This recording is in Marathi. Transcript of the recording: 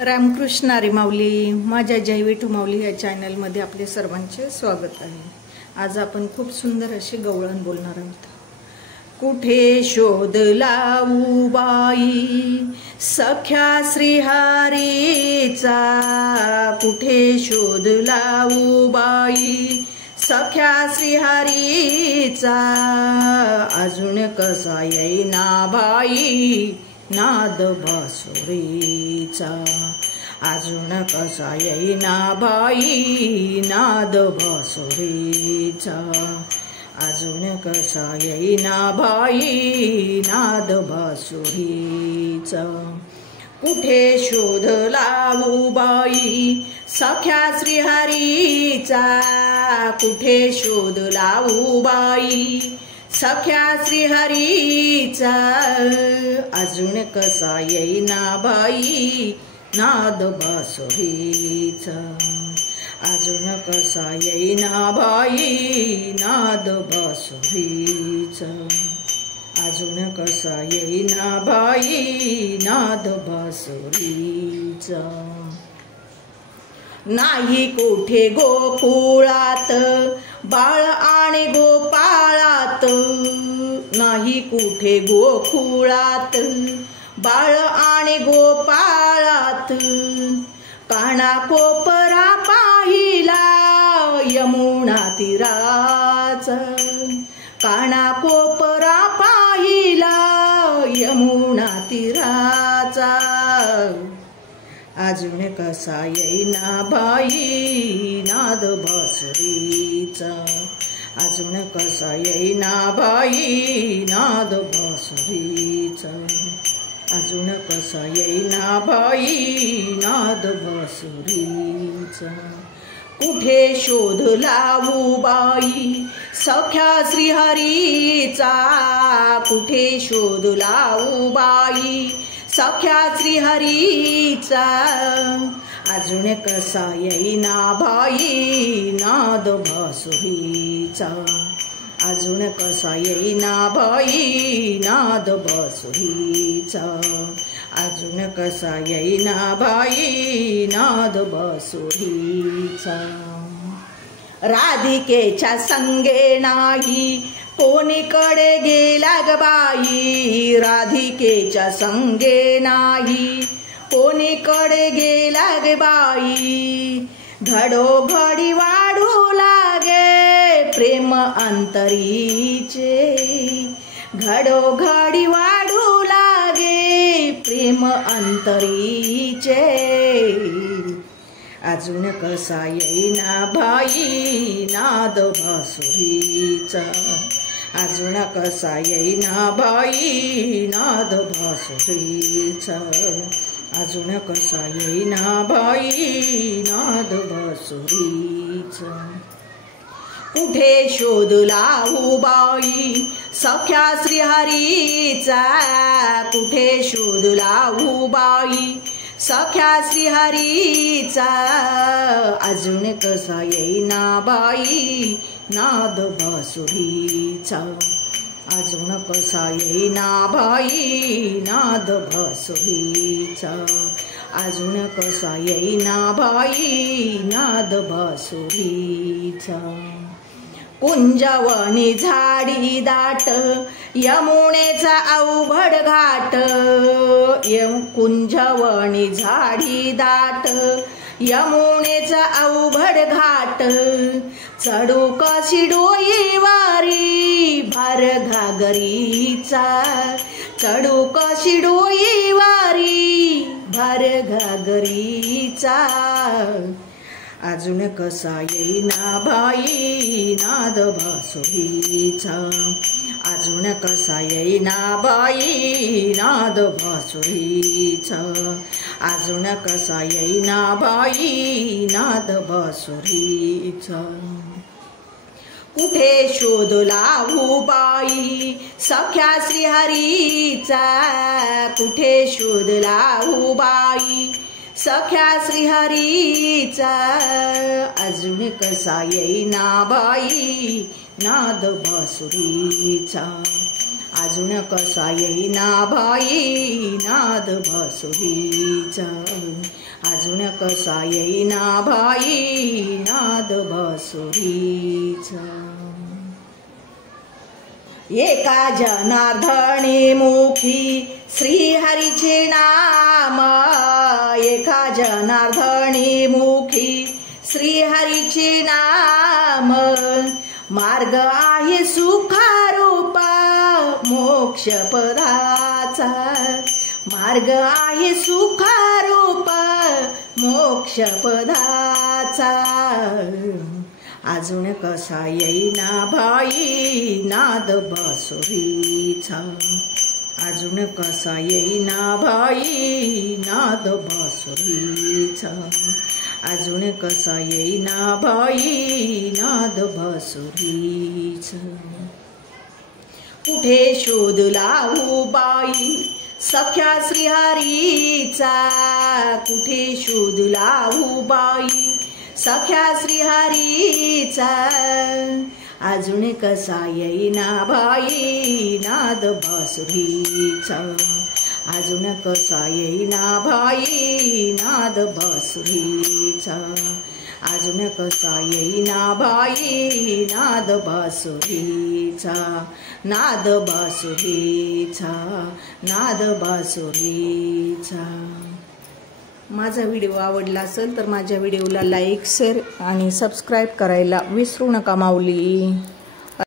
रामकृष्ण हरी माऊली. माझ्या जय विठू माऊली या चॅनलमध्ये आपले सर्वांचे स्वागत आहे. आज आपण खूप सुंदर असे गवळण बोलणार आहोत. कुठे शोध लावू बाई सख्या श्रीहरीचा, कुठे शोध लावू बाई सख्या श्रीहरीचा, अजून कसा येईना बाई नाद बासुरीचा, अजून कसा येईना बाई नाद बासुरीचा, अजून कसा येईना बाई नाद बासुरीचा. कुठे शोध लावू बाई सख्या श्रीहरीचा, कुठे शोध लावू बाई सख्या श्रीहरीचा, अजून कसा येईना बाई नाद बासुरीचा, अजून कसा येईना बाई नाद बासुरीचा, अजून कसा येईना बाई नाद बासुरीचा. नाही कोठे गोकुळात बाळ आणि गोपाळात, नाही कुठे गोकुळात बाळ आणि गोपाळात, कानाकोपरा पाहिला यमुना तीराचा, कानाकोपरा पाहिला यमुना तीराचा, अजून कसा येईना बाई नाद बासुरीचा, अजून कसा येईना बाई नाद बासुरीचा, अजून कसा येईना बाई नाद बासुरीचा. कुठे शोध लावू बाई सख्या श्रीहरीचा, कुठे शोध लावू बाई सख्या श्रीहरीचा, अजून कसा येईना बाई नाद बासुरीचा, अजून कसा येईना बाई नाद बासुरीचा, अजून कसा येईना बाई नाद बासुरीचा. राधिकेच्या संगे नाही कोणीकडे गेला ग बाई, राधिकेच्या संगे नाही कोणीकडे गेला ग बाई, घडोघडी वाढू लागे प्रेम अंतरीचे, घडोघडी वाढू लागे प्रेम अंतरीचे, अजून कसा येईना बाई नाद बासुरीचा, अजून कसा येईना बाई नाद बासुरीचा, अजून कसा येईना बाई नाद बासुरीचा. कुठे शोध लावू बाई सख्या श्रीहरीचा, कुठे शोध लावू बाई सख्या श्रीहरीचा, अजून कसा येईना बाई नाद बासुरीचा, अजून कसा येईना बाई नाद बासुरीचा, अजून कसा येईना बाई नाद बासुरीचा. कुंजवनी झाडी दाट यमुनेचा अवघड घाट, कुंजवनी झाडी दाट यमुनेचा अवघड घाट, चढू कशी डोई वारी भार घागरीचा, चढू कशी डोई वारी भार घागरीचा, अजून कसा येईना बाई नाद बासुरीचा, अजून कसा येईना बाई नाद बासुरीचा, अजून कसा येईना बाई नाद बासुरीचा. कुठे शोध लावू बाई सख्या श्रीहरीचा, कुठे शोध लावू बाई सख्या श्रीहरीचा, अजून कसा येईना बाई नाद बासुरीचा, अजून कसा येईना बाई नाद बासुरीचा, अजून कसा येईना भाई नाद बासुरीचा। एका जनार्दनी मुखी श्रीहरीचे नाम, एका जनार्दनी मुखी श्रीहरीचे नाम। मार्ग आहे सुखारूप मोक्ष पदाचा, मार्ग आहे सुखारूप मोक्ष पदाचा। अजून कसा येईना भाई नाद बासुरीचा, अजून कसा येईना भाई नाद बासुरीचा, अजून कसा येईना भाई नाद बासुरीचा। कुठे शोध लावू बाई सख्या श्रीहरीचा, कुठे शोध लावू बाई सख्या श्रीहरीचा। अजून कसा येईना भाई नाद बासुरीचा, अजून कसा येईना भाई नाद बासुरीचा, अजून कसा येईना भाई नाद बासुरीचा, नाद बासुरीचा, नाद बासुरीचा। माझा व्हिडिओ आवडला असेल तर माझ्या व्हिडिओला लाईक, शेअर आणि सबस्क्राईब करायला विसरू नका माऊली।